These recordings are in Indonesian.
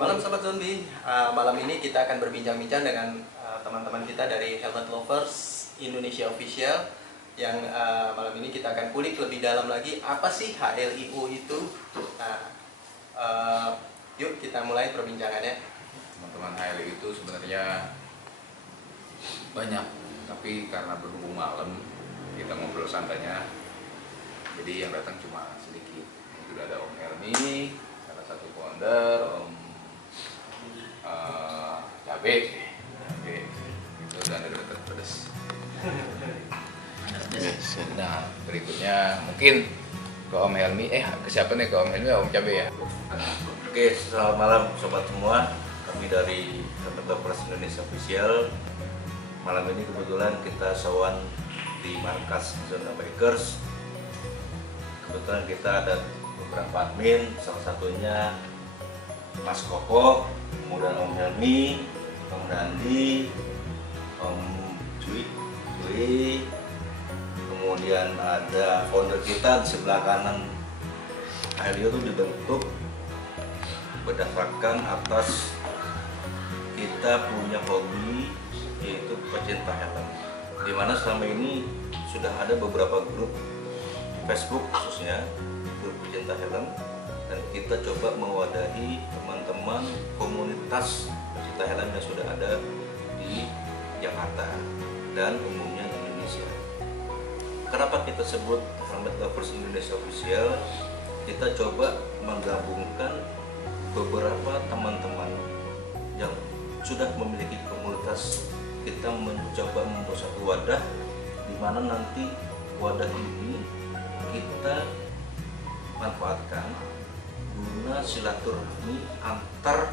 Malam Sobat Zombie, malam ini kita akan berbincang-bincang dengan teman-teman kita dari Helmet Lovers Indonesia Official yang malam ini kita akan kulik lebih dalam lagi apa sih HLIO itu. Nah, yuk kita mulai perbincangannya. Teman-teman HLIO itu sebenarnya banyak, tapi karena berhubung malam kita ngobrol santainya, jadi yang datang cuma sedikit. Sudah ada Om Helmi, salah satu founder, Om cabe itu, dan ada dokter pedas. Nah, berikutnya mungkin ke Om Helmi, ke siapa nih, ke Om Helmi, Om Cabe ya? Oke, selamat malam sobat semua. Kami dari Helmet Lovers Indonesia Official. Malam ini kebetulan kita sawan di markas Zona Bikers. Kebetulan kita ada beberapa admin, salah satunya Mas Koko, kemudian Om Helmi, Om Dandi, Om Cui, kemudian ada founder kita di sebelah kanan. HLIO itu dibentuk berdasarkan atas kita punya hobi, yaitu pecinta helm, dimana selama ini sudah ada beberapa grup Facebook khususnya grup pecinta helm, dan kita coba mewadahi teman-teman komunitas pecinta helm yang sudah ada di Jakarta dan umumnya di Indonesia. Kenapa kita sebut Helmet Lovers Indonesia Official? Kita coba menggabungkan beberapa teman-teman yang sudah memiliki komunitas. Kita mencoba membuat satu wadah di mana nanti wadah ini kita manfaatkan guna silaturahmi antar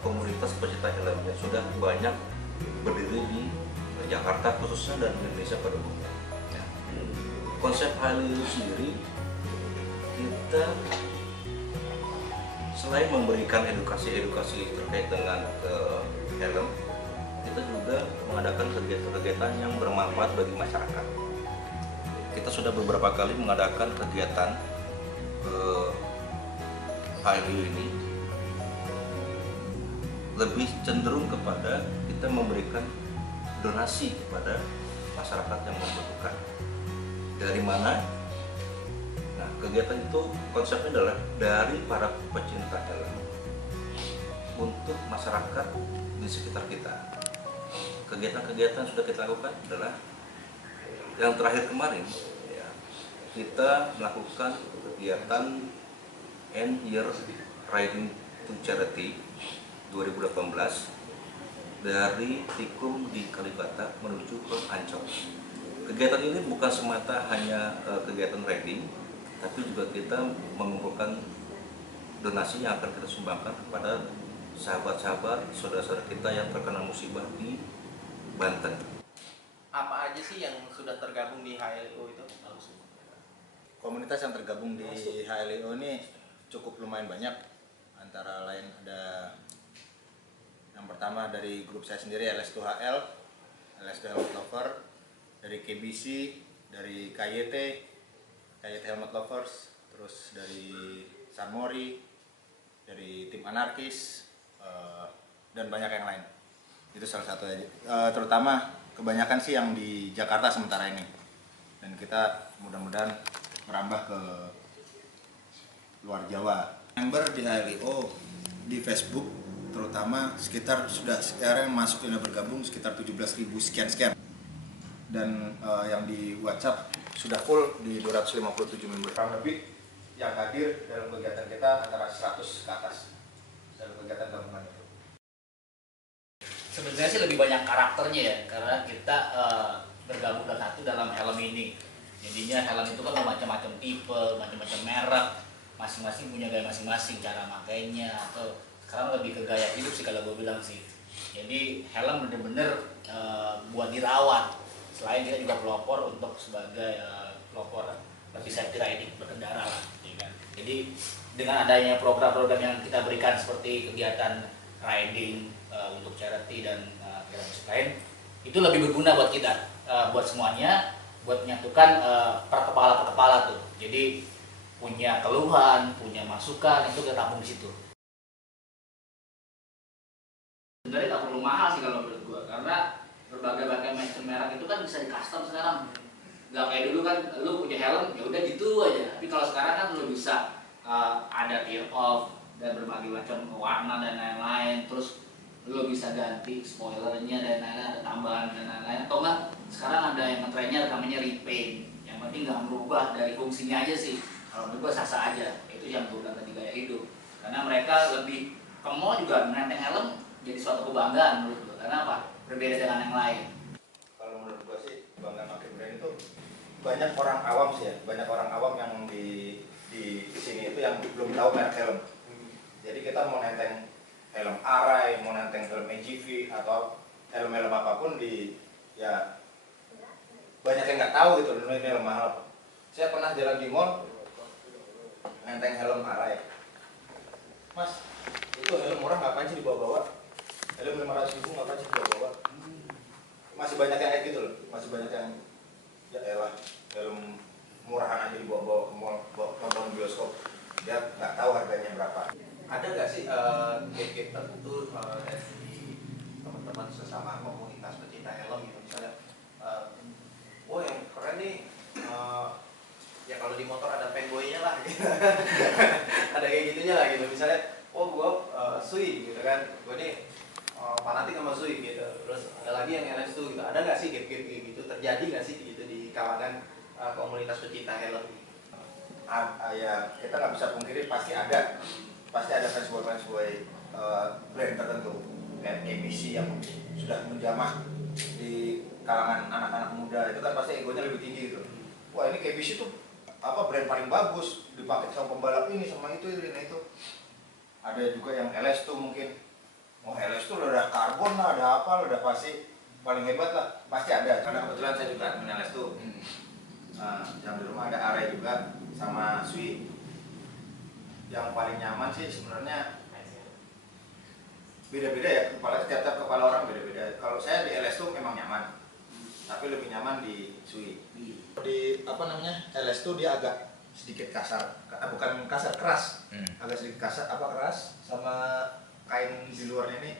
komunitas pecinta helm yang sudah banyak berdiri di Jakarta khususnya dan Indonesia pada umumnya. Konsep HLIO sendiri, kita selain memberikan edukasi terkait dengan helm, kita juga mengadakan kegiatan-kegiatan yang bermanfaat bagi masyarakat. Kita sudah beberapa kali mengadakan kegiatan HLIO ini lebih cenderung kepada kita memberikan donasi kepada masyarakat yang membutuhkan. Dari mana? Nah, kegiatan itu konsepnya adalah dari para pecinta helm untuk masyarakat di sekitar kita. Kegiatan-kegiatan yang sudah kita lakukan adalah yang terakhir kemarin, ya, kita melakukan kegiatan End Year Riding to Charity 2018 dari Tikum di Kalibata menuju ke Ancol. Kegiatan ini bukan semata hanya kegiatan riding, tapi juga kita mengumpulkan donasi yang akan kita sumbangkan kepada sahabat-sahabat, saudara-saudara kita yang terkena musibah di Banten. Apa aja sih yang sudah tergabung di HLIO itu? Komunitas yang tergabung di HLIO ini cukup lumayan banyak. Antara lain ada yang pertama dari grup saya sendiri, LS2HL, LS2 Helmet Lover, dari KBC, dari KYT Helmet Lovers, terus dari Sanmori, dari tim Anarkis, dan banyak yang lain. Itu salah satu aja. Terutama kebanyakan sih yang di Jakarta sementara ini, dan kita mudah-mudahan merambah ke luar Jawa. Member di HLIO di Facebook terutama sekarang masuk dan bergabung sekitar 17.000 sekian, dan yang di WhatsApp sudah full di 257 member. Kurang lebih yang hadir dalam kegiatan kita antara 100 ke atas dalam kegiatan gabungan itu. Sebenarnya sih lebih banyak karakternya ya, karena kita bergabung dalam helm ini. Jadinya helm itu kan macam-macam tipe, macam-macam merek, masing-masing punya gaya masing-masing, cara makainya, atau sekarang lebih ke gaya hidup sih kalau gue bilang sih. Jadi helm bener-bener buat dirawat. Selain kita juga pelopor untuk sebagai pelopor lebih safety riding, berkendara lah, ya kan? Jadi dengan adanya program-program yang kita berikan seperti kegiatan riding untuk charity dan kegiatan lain, itu lebih berguna buat kita, buat semuanya, buat menyatukan per kepala tuh. Jadi punya keluhan, punya masukan, itu kita tampung di situ. Sebenarnya nggak perlu mahal sih kalau menurut gua, karena berbagai macam merek itu kan bisa di custom sekarang. Nggak kayak dulu kan, lu punya helm ya udah gitu aja. Tapi kalau sekarang kan lu bisa ada tear off dan berbagai macam warna dan lain-lain. Terus lu bisa ganti spoilernya dan lain-lain, ada tambahan dan lain-lain. Atau enggak sekarang ada yang ngetrennya namanya repaint. Yang penting nggak merubah dari fungsinya aja sih. Kalau menurut gua sah-sah aja. Itu yang gua bilang tadi, gaya hidup. Karena mereka lebih ke mall juga menenteng helm jadi suatu kebanggaan menurut gua. Karena apa? Berbeda dengan yang lain. Kalau menurut gua sih bangga pakai brand itu banyak orang awam sih ya, banyak orang awam yang di sini itu yang belum tahu merek helm. Jadi kita mau nenteng helm Arai, mau nenteng helm NGV atau helm-helm apapun ya banyak yang nggak tahu gitu ini helm mahal. Saya pernah jalan di mall nenteng helm Arai. Mas, itu helm murah ngapain sih dibawa-bawa? Helm 500.000 ngapain sih dibawa-bawa? Masih banyak yang kayak gitu loh, masih banyak yang ya elah helm murahan aja dibawa-bawa ke mall, nonton bioskop, dia nggak tahu harganya berapa. Ada nggak sih gap-gap tertentu dari teman-teman sesama komunitas pecinta helm gitu, misalnya wah yang keren nih ya kalau di motor ada fanboy-nya lah gitu. Ada kayak gitunya lah gitu, misalnya oh gua Sui gitu kan, gua nih fanatik sama Sui gitu. Terus ada lagi yang LS2 gitu. Ada nggak sih gap-gap gitu, terjadi nggak sih gitu di kalangan komunitas pecinta helm? Ya kita nggak bisa pungkiri pasti ada fansboy brand tertentu kayak ABC yang sudah menjamah di kalangan anak-anak muda, itu kan pasti egonya lebih tinggi gitu. Wah ini ABC tuh apa brand paling bagus, dipakai sama pembalap ini sama itu. Ada juga yang LS tuh mungkin, LS tuh udah karbon lah, ada apa, udah pasti paling hebat lah, pasti ada. Karena kebetulan saya juga admin LS tuh. Yang di rumah ada Arai juga sama Sui. Yang paling nyaman sih sebenarnya beda-beda ya, tiap-tiap kepala orang beda-beda. Kalau saya di LS tuh memang nyaman, tapi lebih nyaman di Sui. Di LS tuh dia agak sedikit kasar, bukan kasar, keras. Agak sedikit kasar, keras, sama kain di luarnya ini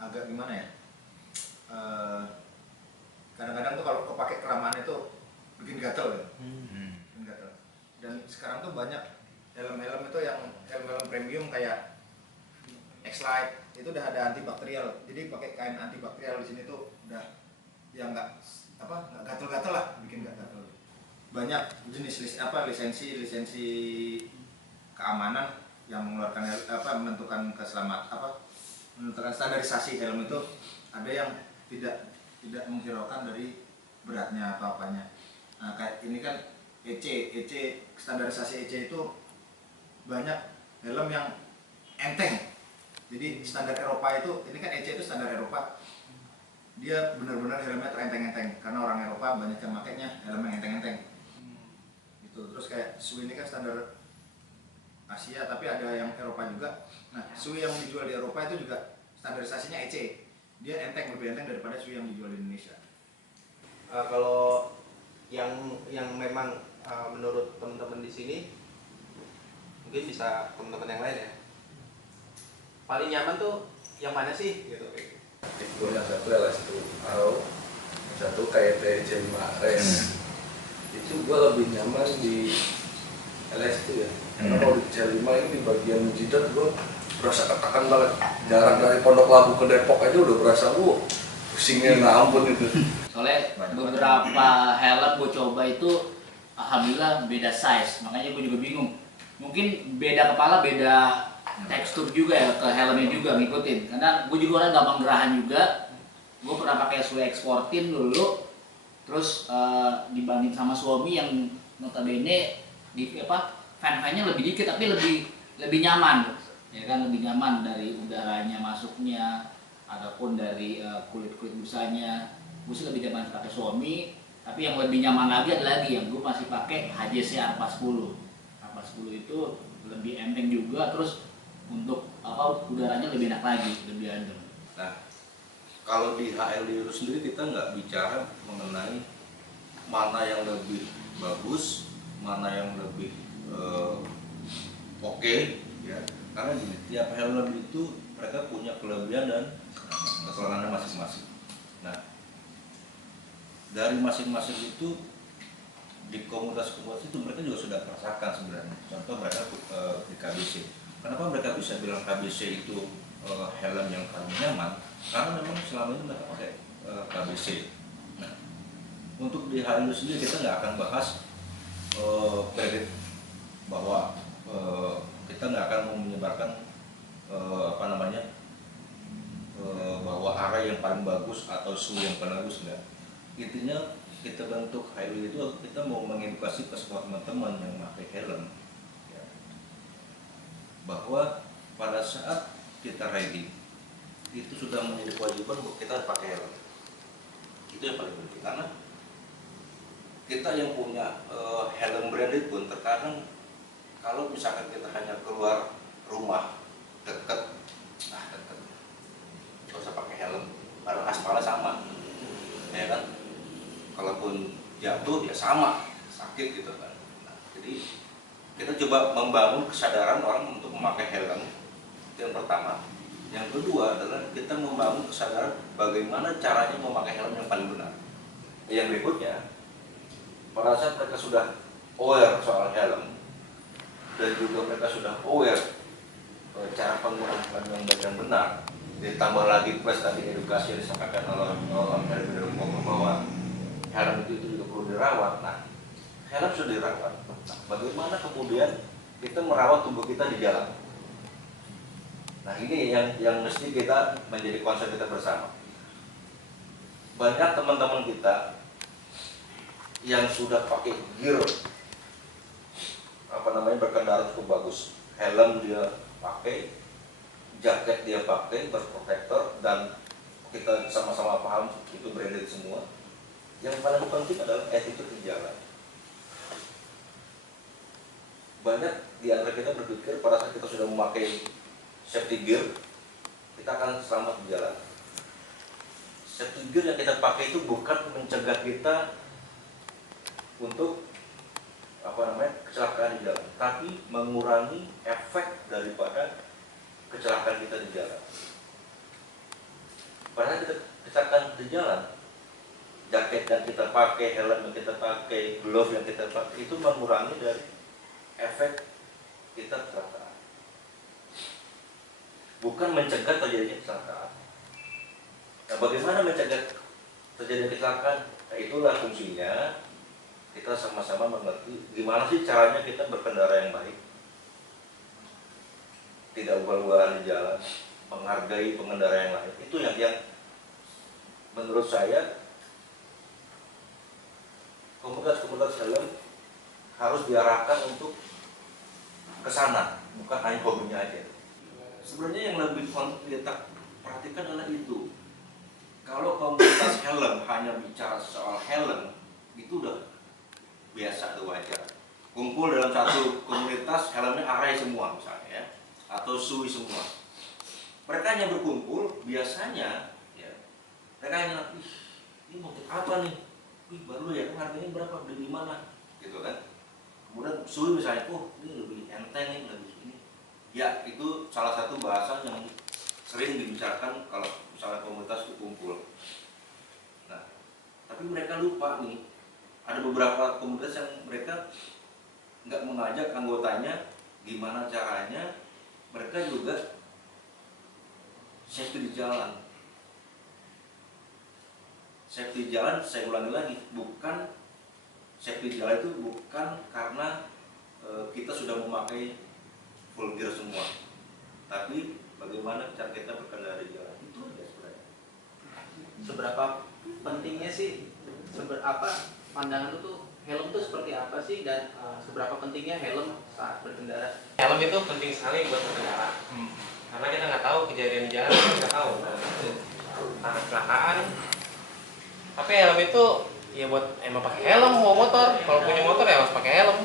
agak gimana ya? Kadang-kadang tuh kalau kepake kelamaan itu bikin gatel ya. Bikin gatel. Dan sekarang tuh banyak helm-helm itu yang helm-helm premium kayak X-Lite itu udah ada antibakterial. Jadi pakai kain antibakterial di sini tuh udah yang nggak gatel-gatel lah, bikin nggak gatel. Banyak jenis lisensi keamanan yang mengeluarkan menentukan menentukan standarisasi helm itu, ada yang tidak menghiraukan dari beratnya atau apanya. Nah kayak ini kan EC standarisasi EC itu banyak helm yang enteng. Jadi standar Eropa itu, ini kan EC itu standar Eropa, dia benar-benar helmnya terenteng-enteng karena orang Eropa banyak yang makainya helm yang enteng-enteng. Gitu. Terus kayak Sui ini kan standar Asia tapi ada yang Eropa juga. Nah Sui yang dijual di Eropa itu juga standarisasinya EC, dia lebih enteng daripada Sui yang dijual di Indonesia. Kalau yang memang menurut teman-teman di sini, mungkin bisa teman-teman yang lain ya, paling nyaman tuh yang mana sih gitu? Itu yang satu LS2 Arrow, satu KT J5 Race. Itu gue lebih nyaman di LS2 ya. Karena kalau di J5 ini di bagian jidat gue berasa ketakan banget. Jarak dari Pondok Labu ke Depok aja udah berasa pusingnya nggak ampun itu. Soalnya beberapa helm gue coba itu alhamdulillah beda size, makanya gue juga bingung. Mungkin beda kepala, beda tekstur juga ya ke helmnya juga ngikutin. Karena gue juga orang gampang gerahan juga. Gue pernah pakai Sui X14 dulu, terus dibanding sama Suomi yang notabene fan-fannya lebih dikit tapi lebih nyaman, ya kan, lebih nyaman dari udaranya masuknya ataupun dari kulit-kulit busanya. Gue sih lebih nyaman pakai Suomi, tapi yang lebih nyaman lagi ada lagi yang gue masih pakai HJC R40. R40 itu lebih enteng juga, terus untuk udaranya lebih enak lagi, lebih adem. Nah, kalau di HLD itu sendiri kita nggak bicara mengenai mana yang lebih bagus, mana yang lebih oke, ya. Karena gini, tiap helm itu mereka punya kelebihan dan kekurangannya masing-masing. Nah, dari masing-masing itu di komunitas-komunitas itu mereka juga sudah merasakan sebenarnya. Contoh mereka di KBC. Kenapa mereka bisa bilang KBC itu helm yang paling nyaman? Karena memang selama ini mereka pakai KBC. Nah, untuk di HLU sendiri kita nggak akan bahas kredit bahwa kita nggak akan menyebarkan bahwa arah yang paling bagus atau su yang paling bagus, enggak. Intinya kita bentuk HLU itu kita mau mengedukasi ke semua teman-teman yang pakai helm ya, bahwa pada saat kita riding itu sudah menjadi kewajiban untuk kita pakai helm. Itu yang paling penting, karena kita yang punya helm branded pun terkadang kalau misalkan kita hanya keluar rumah dekat nggak usah pakai helm, karena aspalnya sama, ya kan? Kalaupun jatuh ya sama, sakit gitu kan. Nah, jadi kita coba membangun kesadaran orang untuk memakai helm. Itu yang pertama. Yang kedua adalah kita membangun kesadaran bagaimana caranya memakai helm yang paling benar. Yang berikutnya, pada saat mereka sudah aware soal helm dan juga mereka sudah aware cara penggunaan helm yang baik dan benar, ditambah lagi plus tadi edukasi yang disampaikan oleh bahwa helm itu juga perlu dirawat. Nah, helm sudah dirawat. Nah, bagaimana kemudian kita merawat tubuh kita di jalan? Nah, ini yang mesti kita menjadi concern kita bersama. Banyak teman-teman kita yang sudah pakai gear berkendara cukup bagus, helm dia pakai, jaket dia pakai, berprotektor, dan kita sama-sama paham itu branded semua. Yang paling penting adalah attitude di jalan. Banyak di antara kita berpikir pada saat kita sudah memakai safety gear, kita akan selamat di jalan. Safety gear yang kita pakai itu bukan mencegah kita untuk kecelakaan di jalan, tapi mengurangi efek daripada kecelakaan kita di jalan. Pada saat kita kecelakaan di jalan, jaket yang kita pakai, helm yang kita pakai, glove yang kita pakai itu mengurangi dari efek kita kecelakaan, bukan mencegah terjadinya kecelakaan. Nah, bagaimana mencegah terjadinya kecelakaan? Nah, itulah fungsinya kita sama-sama mengerti gimana sih caranya kita berkendara yang baik, tidak ugal-ugalan di jalan, menghargai pengendara yang lain. Itu yang menurut saya komunitas-komunitas helm harus diarahkan untuk ke sana, bukan hanya hobinya aja. Sebenarnya yang lebih kita perhatikan adalah itu. Kalau komunitas helm hanya bicara soal helm, itu udah biasa, itu wajar. Kumpul dalam satu komunitas, helmnya arai semua misalnya ya, atau sui semua. Mereka hanya berkumpul, biasanya ya, mereka hanya, ini motif apa nih? Baru ya, harganya berapa? Beli di mana? Gitu kan. Kemudian sui misalnya, ini lebih enteng nih, lebih ini. Ya, itu salah satu bahasan yang sering dibicarakan kalau misalnya komunitas itu kumpul. Nah, tapi mereka lupa nih, ada beberapa komunitas yang mereka nggak mengajak anggotanya gimana caranya mereka juga safety di jalan. Safety di jalan, saya ulangi lagi, bukan safety di jalan itu bukan karena kita sudah memakai full gear semua, tapi bagaimana cara kita berkendara di jalan, itu aja sebenarnya. Seberapa pentingnya sih, pandangan lu tuh helm tuh seperti apa sih, dan seberapa pentingnya helm saat berkendara? Helm itu penting sekali buat berkendara, karena kita nggak tahu kejadian di jalan, kita nggak tahu entah kecelakaan. Tapi helm itu ya buat emang pakai helm mau motor, kalau punya motor ya harus pakai helm.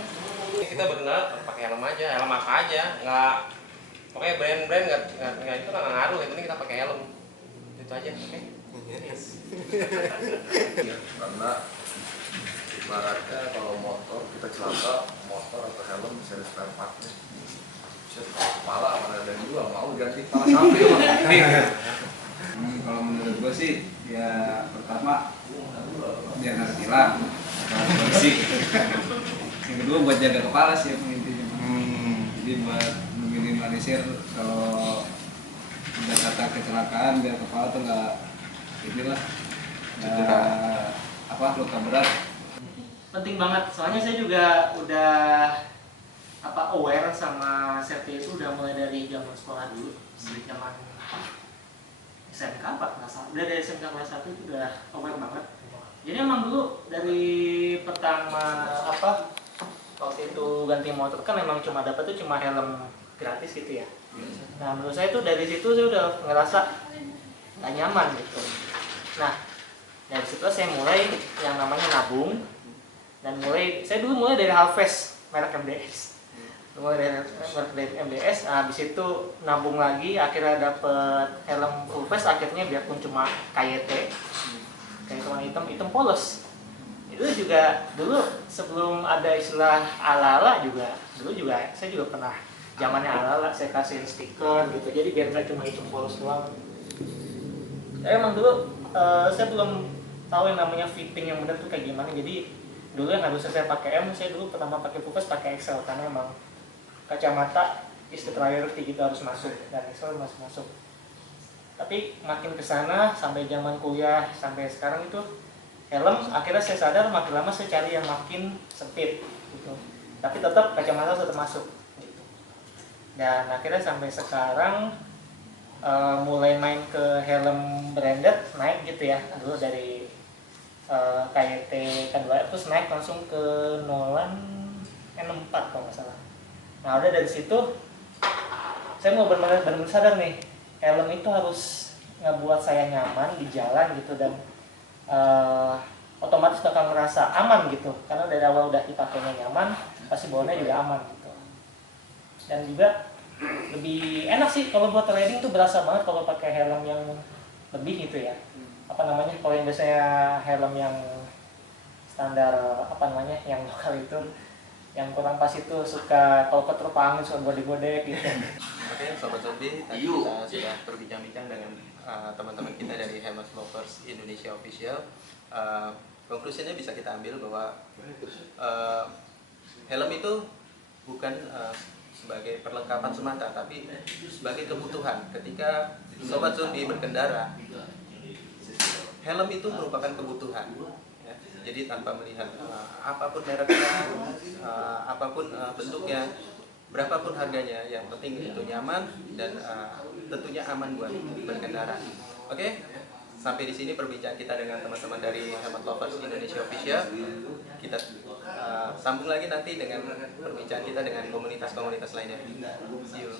Kita berkendara pakai helm aja, helm apa aja, nggak pokoknya brand-brand nggak itu nggak ngaruh, yang penting kita pakai helm, itu aja. Oke. Karena ibaratnya kalau motor kita celaka, motor atau helm bisa ada spare partnya, bisa kepala apa gua mau ganti kepala sapi mah. Kalau menurut gue sih ya pertama biar nggak ketilang polisi. Yang kedua buat jaga kepala sih yang intinya. Jadi buat meminimalisir kalau udah kata kecelakaan biar kepala tuh nggak inilah luka berat. Penting banget, soalnya saya juga udah aware sama safety itu udah mulai dari zaman sekolah dulu, zaman SMK udah dari SMK kelas 1 itu udah aware banget. Jadi emang dulu dari pertama waktu itu ganti motor kan emang cuma dapat tuh cuma helm gratis gitu ya. Nah menurut saya tuh dari situ saya udah ngerasa gak nyaman gitu. Nah dari situ saya mulai yang namanya nabung, dan saya dulu mulai dari Halves merek MDS. Mulai dari MDS, habis itu nabung lagi, akhirnya dapet helm full face, akhirnya biarpun cuma KYT, kayak warna hitam polos. Itu juga dulu sebelum ada istilah ala-ala dulu juga saya juga pernah zamannya ala-ala, saya kasihin stiker gitu, jadi biar nggak cuma hitam polos doang. Tapi emang dulu saya belum tahu yang namanya fitting yang benar tuh kayak gimana, jadi dulu yang harusnya saya pakai M, saya dulu pertama pakai full face pakai XL karena emang kacamata is the priority gitu, harus masuk, dan Excel masih masuk. Tapi makin kesana sampai zaman kuliah sampai sekarang itu helm, akhirnya saya sadar makin lama saya cari yang makin sempit gitu. Tapi tetap kacamata tetap masuk gitu. Dan akhirnya sampai sekarang mulai main ke helm branded, naik gitu ya. Dulu dari KYT K2 terus naik langsung ke Nolan N4 kalau nggak salah. Nah udah dari situ saya mau benar-benar sadar nih, helm itu harus ngebuat saya nyaman di jalan gitu, dan otomatis bakal ngerasa aman gitu, karena dari awal udah dipakainya nyaman, pasti bawanya juga aman gitu. Dan juga lebih enak sih kalau buat riding tuh, berasa banget kalau pakai helm yang lebih gitu ya. Kalau yang biasanya helm yang standar yang lokal itu, yang kurang pas itu suka kalau keterpa angin suka godek-godek gitu. Oke, Sobat Zombie, tadi kita sudah berbincang-bincang dengan teman-teman kita dari Helmet Lovers Indonesia Official. Konklusinya bisa kita ambil bahwa helm itu bukan sebagai perlengkapan semata, tapi sebagai kebutuhan. Ketika Sobat Zombie berkendara, helm itu merupakan kebutuhan. Jadi tanpa melihat apapun mereknya, apapun bentuknya, berapapun harganya, yang penting itu nyaman dan tentunya aman buat berkendara. Oke, sampai di sini perbincangan kita dengan teman-teman dari Helmet Lovers Indonesia Official. Kita sambung lagi nanti dengan perbincangan kita dengan komunitas-komunitas lainnya. See you.